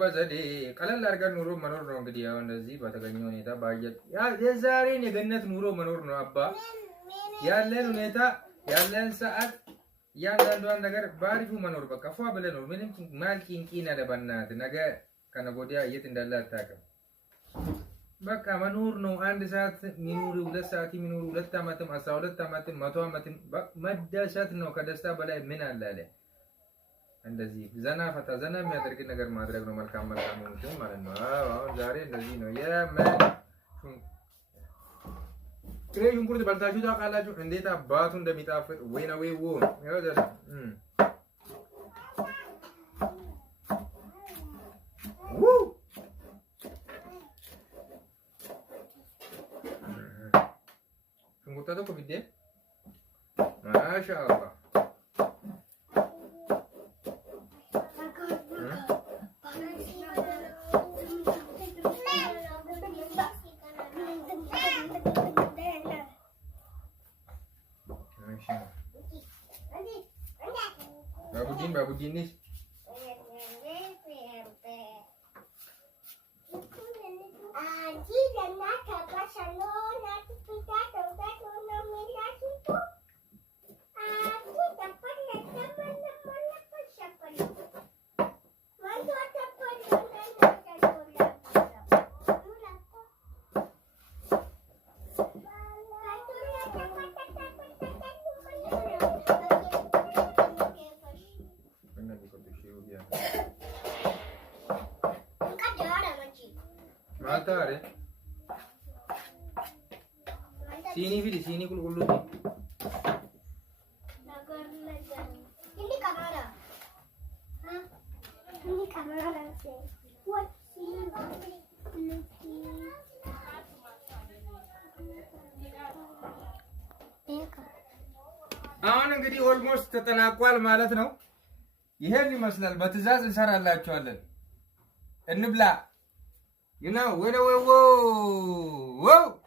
በዘዴ ቀለል አድርገን ኑሮ መኖር ነው እንግዲህ ያው እንደዚህ በተገኘው ሁኔታ ባየት የዛሬን የገነት ኑሮ መኖር ነው አባ ያለን ሁኔታ ያለን ሰዓት ያንዳንዷን ነገር ባሪፉ መኖር በቃ ፏ ብለህ ነው ምንም ማልቂንቂና ለበናት ነገ ከነጎዲያ የት እንዳለ አታውቅም በቃ መኖር ነው አንድ ሰዓት ሚኖር ሁለት ሰዓት ሚኖር ሁለት አመትም 12 አመትም 100 አመትም መደሰት ነው ከደስታ በላይ ምን አለ አለ እንደዚህ ዘና ፈታ ዘና የሚያደርግ ነገር ማድረግ ነው መልካም ነው ማለት ነው አሁን ዛሬ እንደዚህ ነው ጥሬ ሽንኩርት በልታችሁ ታውቃላችሁ እንዴት አባቱ እንደሚጣፍጥ ወይና ወይዎ ያው ዘላ ሽንኩርት ተቆ ቢዴ ማሻአላህ Babujin nih. Mata re. Sini vidi sini kulu. Ini kamera. Hah? Ini kamera sih. Buat sini. አሁን እንግዲህ ኦልሞስት ተጠናቋል ማለት ነው። ይሄን ይመስላል በትዕዛዝ እንሰራላችኋለን። እንብላ You know, whoa.